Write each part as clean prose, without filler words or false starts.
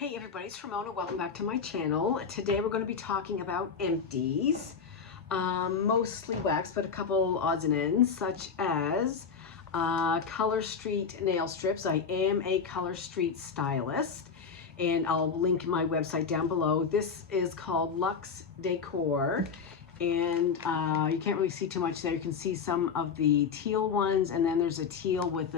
Hey everybody, it's Ramona. Welcome back to my channel. Today we're going to be talking about empties, mostly wax, but a couple odds and ends, such as Color Street nail strips. I am a Color Street stylist, and I'll link my website down below. This is called Luxe Decor, and you can't really see too much there. You can see some of the teal ones, and then there's a teal with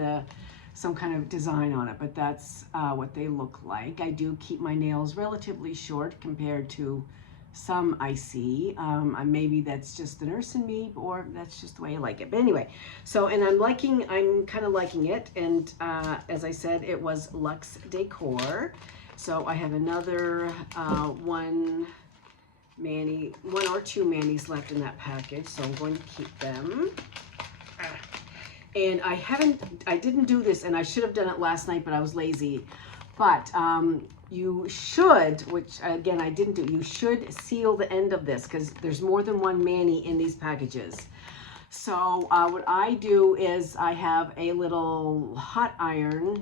some kind of design on it, but that's what they look like. I do keep my nails relatively short compared to some I see. Maybe that's just the nurse in me, or that's just the way I like it. But anyway, so, and I'm kind of liking it. And as I said, it was Luxe Decor. So I have another one or two manis left in that package. So I'm going to keep them. And I didn't do this, and I should have done it last night, but I was lazy. But you should, which again I didn't do, you should seal the end of this because there's more than one mani in these packages. So what I do is I have a little hot iron,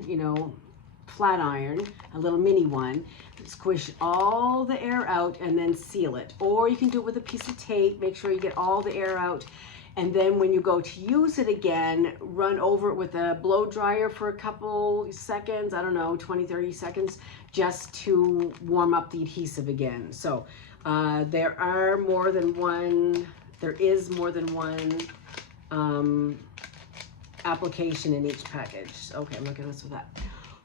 flat iron, a little mini one. Squish all the air out and then seal it. Or you can do it with a piece of tape. Make sure you get all the air out. And then when you go to use it again, run over it with a blow dryer for a couple seconds, I don't know, 20, 30 seconds, just to warm up the adhesive again. So there is more than one application in each package. Okay, I'm not gonna mess with that.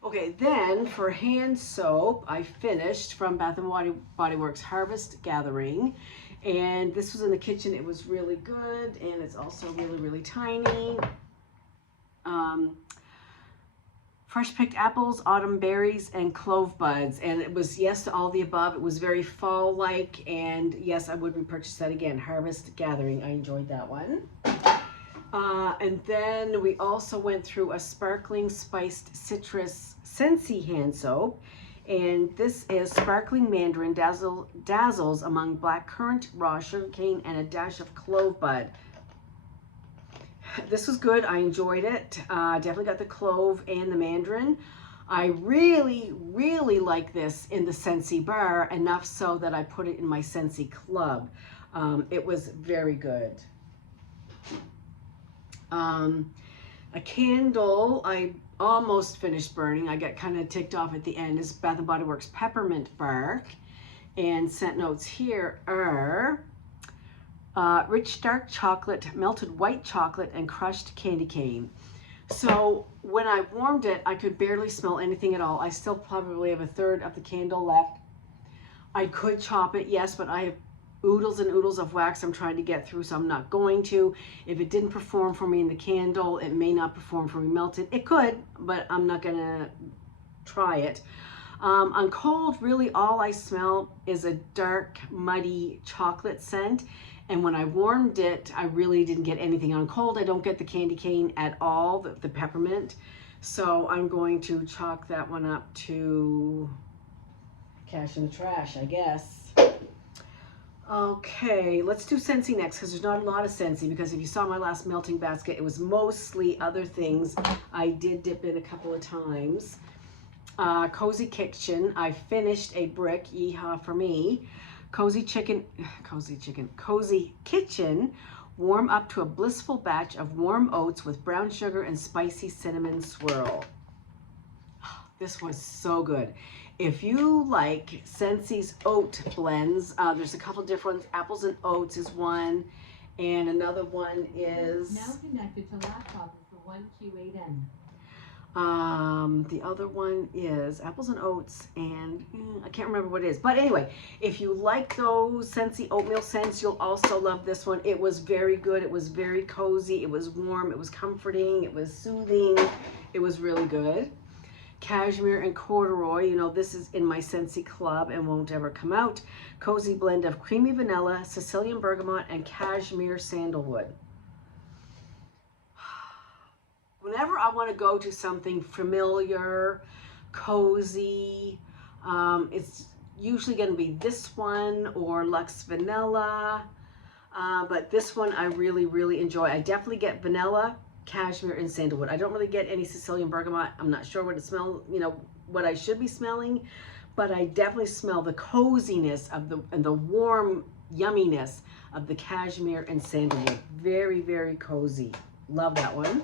Okay, then for hand soap, I finished from Bath & Body Works Harvest Gathering. And this was in the kitchen. It was really good, and it's also really, really tiny. Fresh picked apples, autumn berries, and clove buds. And it was yes to all the above. It was very fall-like, and yes, I would repurchase that again. Harvest Gathering, I enjoyed that one. And then we also went through a sparkling spiced citrus Scentsy hand soap. And this is sparkling mandarin, dazzles among blackcurrant, raw sugarcane, and a dash of clove bud. This was good. I enjoyed it. Definitely got the clove and the mandarin. I really, really like this in the Scentsy bar, enough so that I put it in my Scentsy club. It was very good. A candle I almost finished burning. I got kind of ticked off at the end. Is Bath & Body Works Peppermint Bark. And scent notes here are rich dark chocolate, melted white chocolate, and crushed candy cane. So when I warmed it, I could barely smell anything at all. I still probably have a third of the candle left. I could chop it, yes, but I have oodles and oodles of wax I'm trying to get through, so I'm not going to. If it didn't perform for me in the candle, it may not perform for me melted. It could, but I'm not gonna try it. On cold, really all I smell is a dark, muddy chocolate scent. And when I warmed it, I really didn't get anything. On cold, I don't get the candy cane at all, the peppermint. So I'm going to chalk that one up to cash in the trash, I guess. Okay, let's do Scentsy next, because there's not a lot of Scentsy, because if you saw my last melting basket, it was mostly other things. I did dip in a couple of times. Cozy Kitchen, I finished a brick, yeehaw for me. Cozy Kitchen, warm up to a blissful batch of warm oats with brown sugar and spicy cinnamon swirl. This was so good. If you like Scentsy's oat blends, there's a couple different ones. Apples and oats is one, and another one is now connected to laptop for 1Q8N. The other one is apples and oats, and I can't remember what it is. But anyway, if you like those Scentsy oatmeal scents, you'll also love this one. It was very good. It was very cozy. It was warm. It was comforting. It was soothing. It was really good. Cashmere and corduroy, this is in my Scentsy club and won't ever come out. Cozy blend of creamy vanilla, Sicilian bergamot, and cashmere sandalwood. Whenever I want to go to something familiar, cozy, it's usually going to be this one or Luxe Vanilla. But this one I really, really enjoy. I definitely get vanilla, cashmere, and sandalwood. I don't really get any Sicilian bergamot. I'm not sure what it smells, what I should be smelling, but I definitely smell the coziness of the warm yumminess of the cashmere and sandalwood. Very, very cozy. Love that one.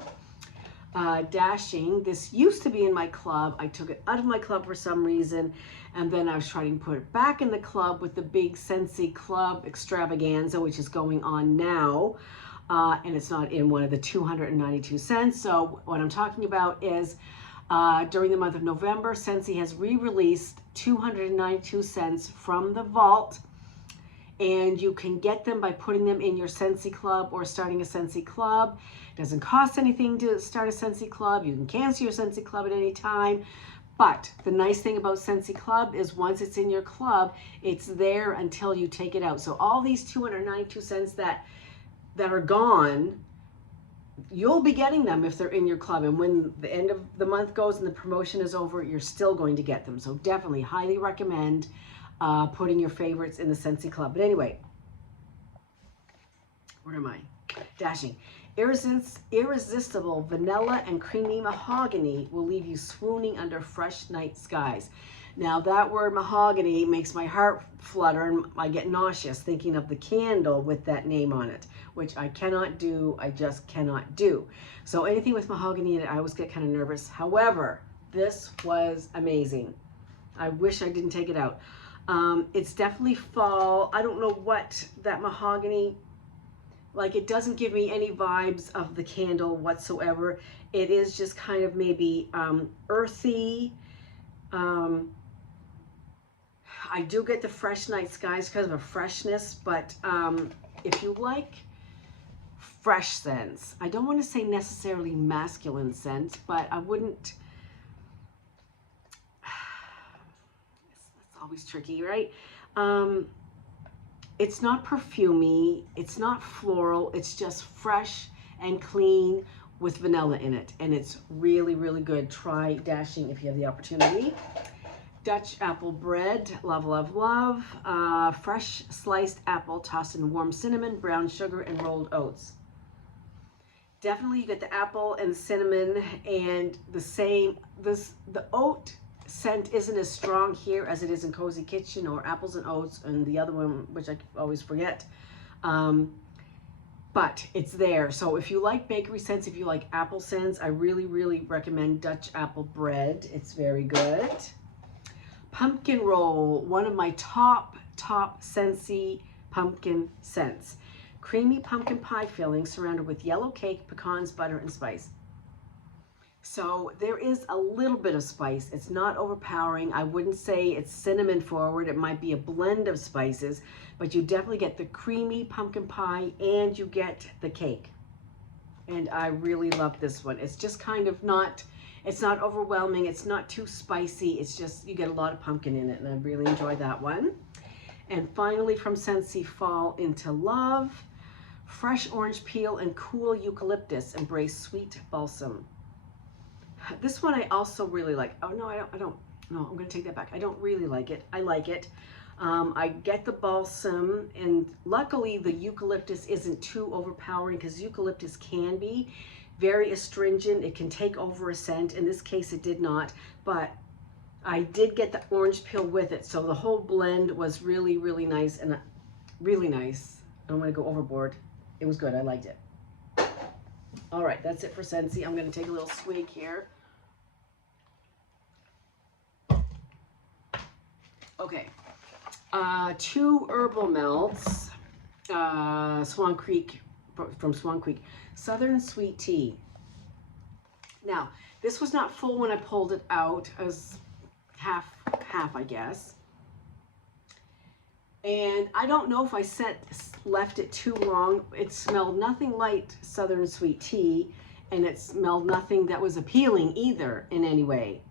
Dashing. This used to be in my club. I took it out of my club for some reason, and then I was trying to put it back in the club with the big Scentsy Club extravaganza, which is going on now. And it's not in one of the 292 cents. So what I'm talking about is during the month of November, Scentsy has re-released 292 cents from the vault. And you can get them by putting them in your Scentsy Club or starting a Scentsy Club. It doesn't cost anything to start a Scentsy Club. You can cancel your Scentsy Club at any time. But the nice thing about Scentsy Club is once it's in your club, it's there until you take it out. So all these 292 cents that are gone, you'll be getting them if they're in your club. And when the end of the month goes and the promotion is over, you're still going to get them. So definitely highly recommend putting your favorites in the Scentsy Club. But anyway, where am I? Dashing. Irresistible vanilla and creamy mahogany will leave you swooning under fresh night skies. Now that word mahogany makes my heart flutter and I get nauseous thinking of the candle with that name on it, which I cannot do. I just cannot do. So anything with mahogany in it, I always get kind of nervous. However, this was amazing. I wish I didn't take it out. It's definitely fall. I don't know what that mahogany, like it doesn't give me any vibes of the candle whatsoever. It is just kind of maybe earthy. I do get the fresh night skies because of a freshness, but if you like fresh scents, I don't want to say necessarily masculine scents, but I wouldn't. Always tricky, right? It's not perfumey, it's not floral, it's just fresh and clean with vanilla in it, and it's really, really good. Try Dashing if you have the opportunity. Dutch apple bread, love, love, love. Fresh sliced apple tossed in warm cinnamon, brown sugar, and rolled oats. Definitely you get the apple and cinnamon and the oat scent isn't as strong here as it is in Cozy Kitchen or Apples and Oats and the other one, which I always forget. But it's there. So if you like bakery scents, if you like apple scents, I really, really recommend Dutch apple bread. It's very good. Pumpkin roll, one of my top Scentsy pumpkin scents. Creamy pumpkin pie filling surrounded with yellow cake, pecans, butter, and spice. So there is a little bit of spice. It's not overpowering. I wouldn't say it's cinnamon forward. It might be a blend of spices, but you definitely get the creamy pumpkin pie and you get the cake. And I really love this one. It's just kind of not, it's not overwhelming. It's not too spicy. It's just, you get a lot of pumpkin in it, and I really enjoy that one. And finally from Scentsy, Fall into Love. Fresh orange peel and cool eucalyptus embrace sweet balsam. This one I also really like. Oh, no, I don't. No, I'm going to take that back. I don't really like it. I like it. I get the balsam, and luckily the eucalyptus isn't too overpowering, because eucalyptus can be very astringent. It can take over a scent. In this case, it did not, but I did get the orange peel with it. So the whole blend was really, really nice, and really nice. I don't want to go overboard. It was good. I liked it. All right, that's it for Scentsy. I'm going to take a little swig here. Okay, 2 herbal melts, Swan Creek, from Swan Creek, Southern Sweet Tea. Now, this was not full when I pulled it out, as half, I guess. And I don't know if I left it too long. It smelled nothing like Southern Sweet Tea, and it smelled nothing that was appealing either in any way.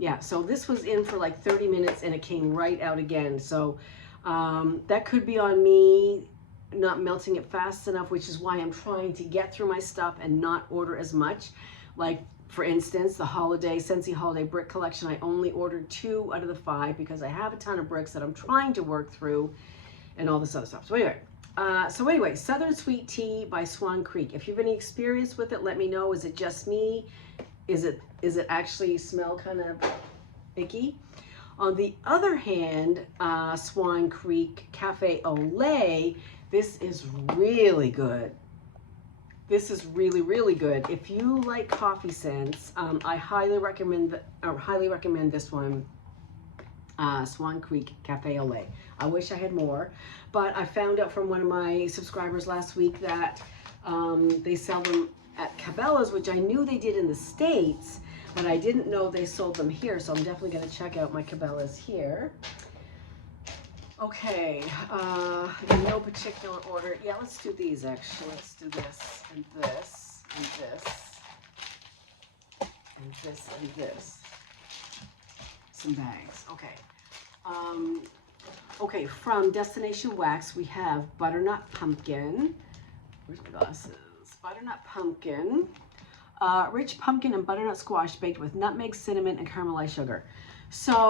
Yeah, so this was in for like 30 minutes and it came right out again. So that could be on me not melting it fast enough, which is why I'm trying to get through my stuff and not order as much. Like, for instance, the Scentsy Holiday Brick Collection, I only ordered 2 out of the 5 because I have a ton of bricks that I'm trying to work through and all this other stuff. So anyway, Southern Sweet Tea by Swan Creek. If you have any experience with it, let me know. Is it just me? Is it actually smell kind of icky? On the other hand, Swan Creek Cafe au lait, this is really good. This is really, really good. If you like coffee scents, I highly recommend this one, Swan Creek Cafe au lait. I wish I had more, but I found out from one of my subscribers last week that they sell them at Cabela's, which I knew they did in the States, but I didn't know they sold them here, so I'm definitely going to check out my Cabela's here. Okay, in no particular order. Yeah, let's do these actually. Let's do this and this and this and this and this. Some bags. Okay. Okay, from Destination Wax, we have Butternut Pumpkin. Where's my glasses? Butternut Pumpkin. Rich pumpkin and butternut squash baked with nutmeg, cinnamon, and caramelized sugar. So,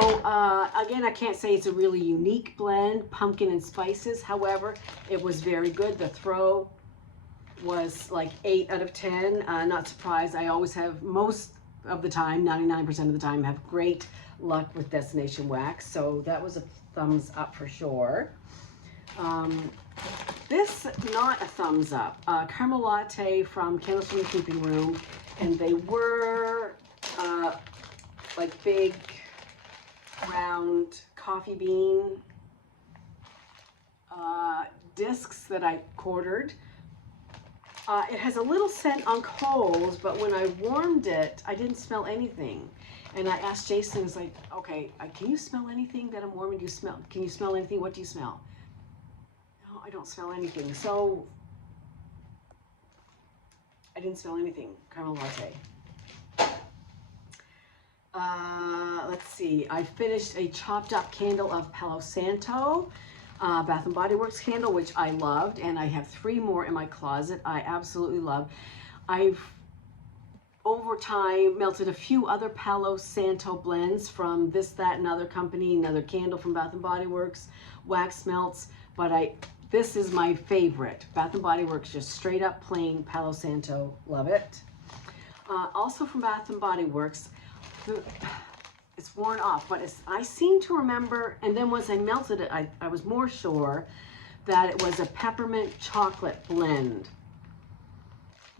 again, I can't say it's a really unique blend, pumpkin and spices. However, it was very good. The throw was like 8 out of 10. Not surprised. I always have, most of the time, 99% of the time, have great luck with Destination Wax. So that was a thumbs up for sure. This, not a thumbs up. Caramel latte from Candles from the Keeping Room, and they were like big, round coffee bean discs that I quartered. It has a little scent on coals, but when I warmed it, I didn't smell anything. And I asked Jason, I was like, okay, can you smell anything that I'm warming? Can you smell anything? What do you smell? No, I don't smell anything. So I didn't smell anything. Caramel latte. Let's see. I finished a chopped up candle of Palo Santo, Bath and Body Works candle, which I loved, and I have 3 more in my closet. I absolutely love. I've over time melted a few other Palo Santo blends from this, that, and other company, another candle from Bath and Body Works, wax melts, but this is my favorite. Bath and Body Works, just straight up plain Palo Santo. Love it. Also from Bath and Body Works, it's worn off, but I seem to remember, and then once I melted it, I was more sure that it was a peppermint chocolate blend.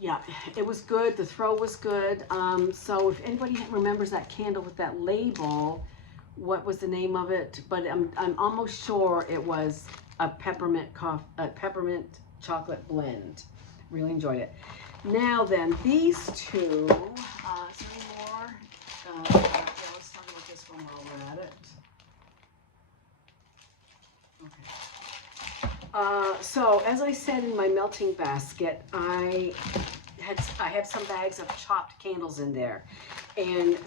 Yeah, it was good. The throw was good. So if anybody remembers that candle with that label, what was the name of it? But I'm almost sure it was a peppermint chocolate blend. Really enjoyed it. Now then, these two. Is there any more? Yeah, let's talk about this one while we're at it. Okay. So as I said in my melting basket, I have some bags of chopped candles in there, and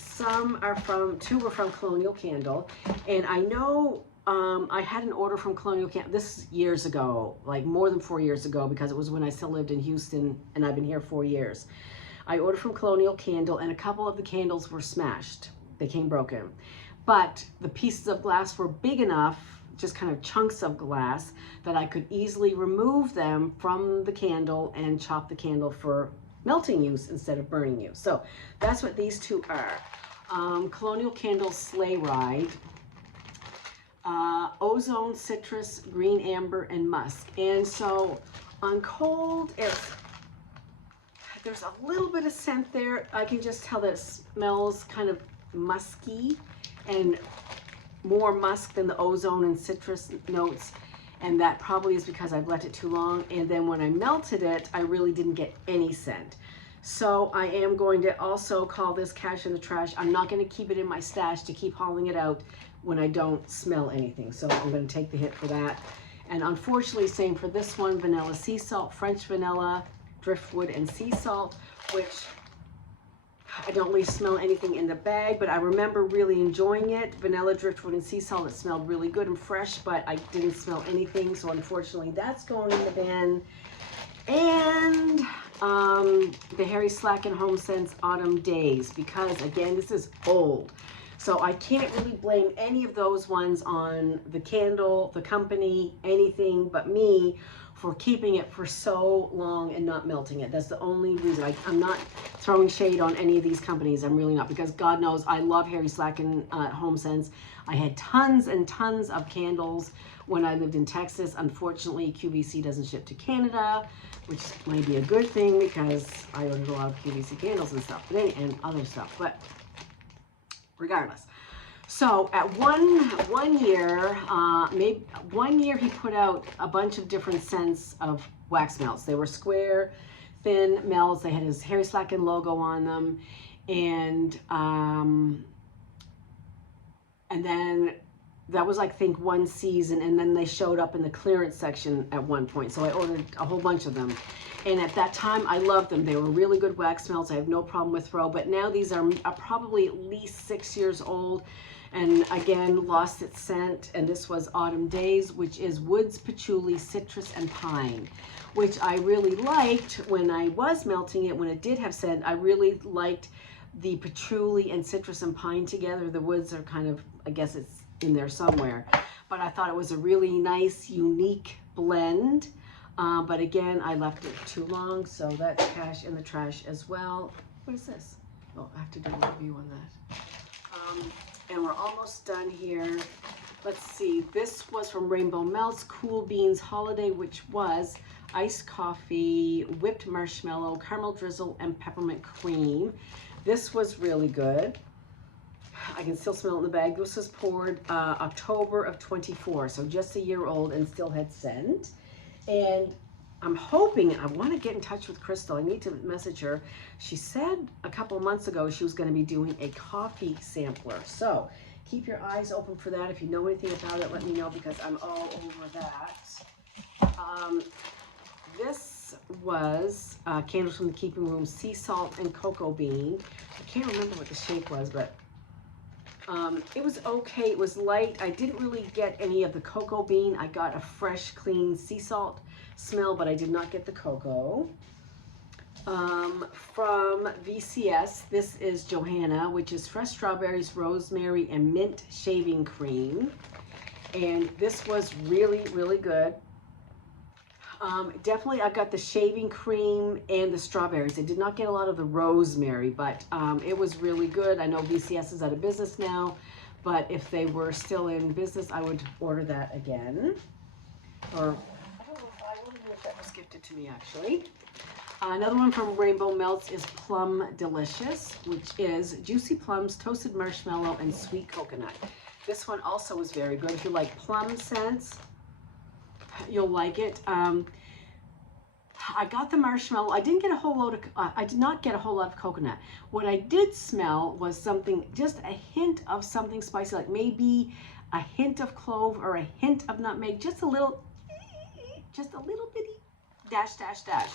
two were from Colonial Candle, and I know I had an order from Colonial Candle, this is years ago, like more than 4 years ago, because it was when I still lived in Houston, and I've been here 4 years. I ordered from Colonial Candle, and a couple of the candles were smashed. They came broken, but the pieces of glass were big enough, just kind of chunks of glass, that I could easily remove them from the candle and chop the candle for melting use instead of burning use. So that's what these two are. Colonial Candle Sleigh Ride, Ozone, Citrus, Green Amber, and Musk. And so on cold, there's a little bit of scent there. I can just tell that it smells kind of musky, and more musk than the ozone and citrus notes, and that probably is because I've left it too long. And then when I melted it, I really didn't get any scent. So I am going to also call this cash in the trash. I'm not going to keep it in my stash to keep hauling it out when I don't smell anything. So I'm going to take the hit for that. And unfortunately, same for this one, vanilla sea salt, French vanilla, driftwood, and sea salt, which I don't really smell anything in the bag, but I remember really enjoying it. Vanilla, driftwood, and sea salt, it smelled really good and fresh, but I didn't smell anything, so unfortunately that's going in the bin. And the Harry Slacken Home Sense Autumn Days, because again, this is old. So I can't really blame any of those ones on the candle, the company, anything but me for keeping it for so long and not melting it. That's the only reason. I'm not throwing shade on any of these companies. I'm really not, because God knows I love Harry Slacken Home Sense. I had tons and tons of candles when I lived in Texas. Unfortunately, QVC doesn't ship to Canada, which might be a good thing because I ordered a lot of QVC candles and stuff, and other stuff. But regardless. So at one year, maybe 1 year, he put out a bunch of different scents of wax melts. They were square, thin melts. They had his Harry Slacken logo on them, and then that was, I think, one season, and then they showed up in the clearance section at one point. So I ordered a whole bunch of them, and at that time I loved them. They were really good wax melts. I have no problem with throw. But now these are probably at least 6 years old. And again, lost its scent, and this was Autumn Days, which is woods, patchouli, citrus, and pine, which I really liked when I was melting it. When it did have scent, I really liked the patchouli and citrus and pine together. The woods are kind of, I guess it's in there somewhere, but I thought it was a really nice, unique blend. But again, I left it too long, so that's cash in the trash as well. What is this? Oh, I have to do a review on that. And we're almost done here. Let's see, this was from Rainbow Melts, Cool Beans Holiday, which was iced coffee, whipped marshmallow, caramel drizzle, and peppermint cream. This was really good. I can still smell it in the bag. This was poured October of 24, so just a year old, and still had scent. And I'm hoping, I want to get in touch with Crystal. I need to message her. She said a couple of months ago she was going to be doing a coffee sampler. So keep your eyes open for that. If you know anything about it, let me know, because I'm all over that. This was Candles from the Keeping Room, Sea Salt and Cocoa Bean. I can't remember what the shape was, but it was okay. It was light. I didn't really get any of the cocoa bean. I got a fresh, clean sea salt smell, but I did not get the cocoa. From VCS, this is Johanna, which is fresh strawberries, rosemary, and mint shaving cream. And this was really, really good. Definitely I got the shaving cream and the strawberries. I did not get a lot of the rosemary, but it was really good. I know VCS is out of business now, but if they were still in business, I would order that again. Or I don't know if that was gifted to me, actually. Another one from Rainbow Melts is Plum Delicious, which is juicy plums, toasted marshmallow, and sweet coconut. This one also was very good. If you like plum scents, you'll like it. I got the marshmallow. I didn't get a whole load of, I did not get a whole lot of coconut. What I did smell was something, just a hint of something spicy, like maybe a hint of clove or a hint of nutmeg, just a little bitty dash, dash, dash.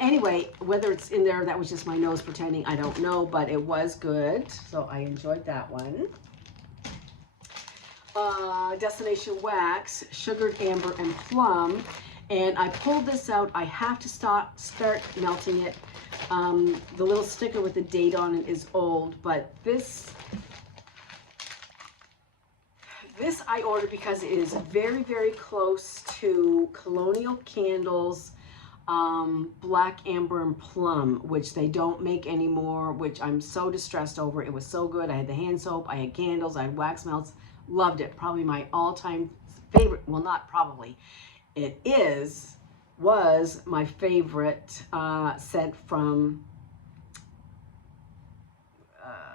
Anyway, whether it's in there, that was just my nose pretending, I don't know, but it was good. So I enjoyed that one. Destination Wax, Sugared Amber and Plum. And I pulled this out. I have to start melting it. The little sticker with the date on it is old, but this I ordered because it is very, very close to Colonial Candles Black Amber and Plum, which they don't make anymore, which I'm so distressed over. It was so good. I had the hand soap, I had candles, I had wax melts. Loved it. Probably my all-time favorite. Well, not probably. It was my favorite scent from,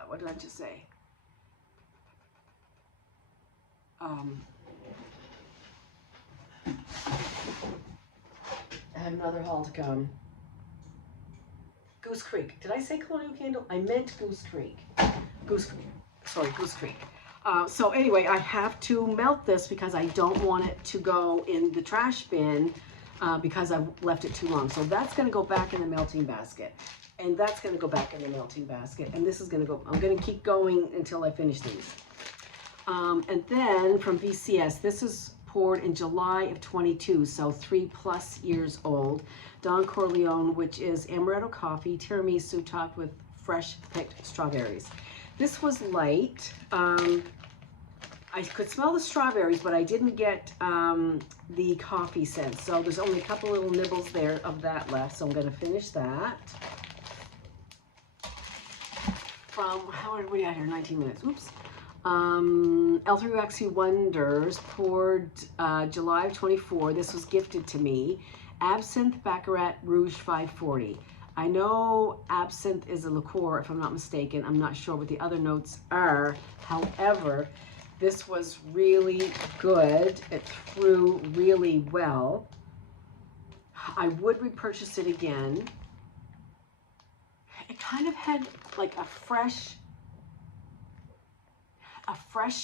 what did I just say? I have another haul to come. Goose Creek. Did I say Colonial Candle? I meant Goose Creek. Goose Creek. So anyway, I have to melt this because I don't want it to go in the trash bin because I've left it too long. So that's going to go back in the melting basket. And that's going to go back in the melting basket. And this is going to go, I'm going to keep going until I finish these. And then from VCS, this is poured in July of 22, so 3+ years old. Don Corleone, which is amaretto coffee, tiramisu topped with fresh picked strawberries. This was light. I could smell the strawberries, but I didn't get the coffee scent. So there's only a couple little nibbles there of that left. So I'm going to finish that. From, how are we at here? 19 minutes. Oops. L3 Waxy Wonders poured July of 24. This was gifted to me. Absinthe Baccarat Rouge 540. I know absinthe is a liqueur, if I'm not mistaken. I'm not sure what the other notes are. However, this was really good. It threw really well. I would repurchase it again. It kind of had like a fresh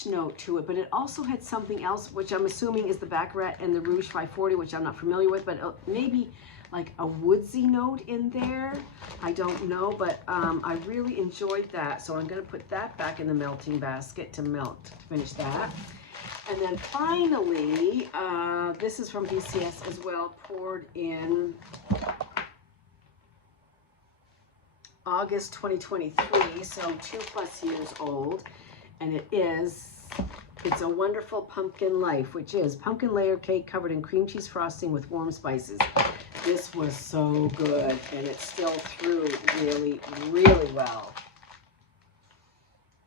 note to it, but it also had something else, which I'm assuming is the Baccarat and the Rouge 540, which I'm not familiar with, but maybe like a woodsy note in there. I don't know, but I really enjoyed that. So I'm going to put that back in the melting basket to melt, to finish that. And then finally, this is from BCS as well, poured in August 2023, so 2+ years old. And it's a Wonderful Pumpkin Life, which is pumpkin layer cake covered in cream cheese frosting with warm spices. This was so good, and it still threw really, really well.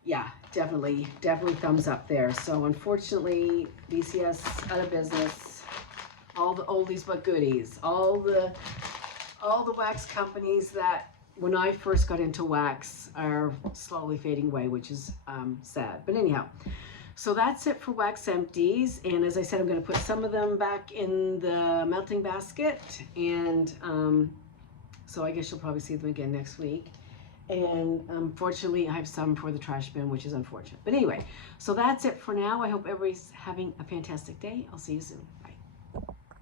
Yeah, definitely thumbs up there. So unfortunately, BCS out of business. All the oldies but goodies. All the wax companies that when I first got into wax are slowly fading away, which is sad. But anyhow, so that's it for Wax Empties. And as I said, I'm going to put some of them back in the melting basket. And so I guess you'll probably see them again next week. And unfortunately, I have some for the trash bin, which is unfortunate. But anyway, so that's it for now. I hope everybody's having a fantastic day. I'll see you soon.